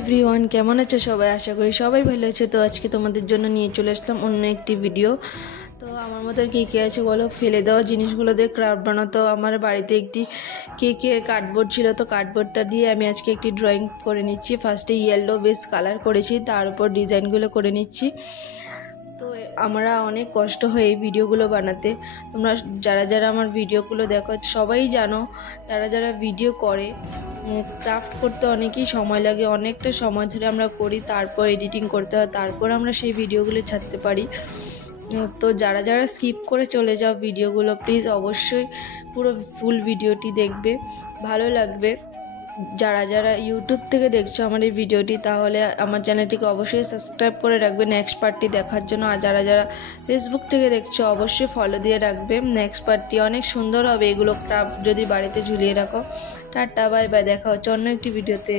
Everyone, কেমন আছো সবাই? আশা করি সবাই ভালো আছে। তো আজকে তোমাদের জন্য নিয়ে চলে আসলাম অন্য একটি ভিডিও। তো আমার মতো কে কে আছে বলো, ফেলে দেওয়া জিনিসগুলো দিয়ে ক্রাফট বানাতো। আমার বাড়িতে একটি কেকের কার্ডবোর্ড ছিল, তো কার্ডবোর্ডটা দিয়ে আমি আজকে একটি ড্রয়িং করে নিচ্ছি। ফার্স্টে ইয়েলো বেস কালার করেছি, তার উপর ডিজাইনগুলো করে নিচ্ছি। তো আমরা অনেক কষ্ট হয় এই ভিডিওগুলো বানাতে। তোমরা যারা যারা আমার ভিডিওগুলো দেখো সবাই জানো, যারা যারা ভিডিও করে ক্রাফট করতে অনেকই সময় লাগে, অনেকটা সময় ধরে আমরা করি, তারপর এডিটিং করতে হয়, তারপর আমরা সেই ভিডিওগুলো ছাড়তে পারি। তো যারা যারা স্কিপ করে চলে যাও ভিডিওগুলো, প্লিজ অবশ্যই পুরো ফুল ভিডিওটি দেখবে, ভালো লাগবে। যারা যারা ইউটিউব থেকে দেখছো আমার এই ভিডিওটি, তাহলে আমার চ্যানেলটিকে অবশ্যই সাবস্ক্রাইব করে রাখবে নেক্সট পার্টটি দেখার জন্য। আর যারা যারা ফেসবুক থেকে দেখছো অবশ্যই ফলো দিয়ে রাখবে। নেক্সট পার্টটি অনেক সুন্দর হবে, এগুলো ক্রাফট যদি বাড়িতে ঝুলিয়ে রাখো। টাটা, বাই বাই, দেখা হচ্ছে অন্য একটি ভিডিওতে।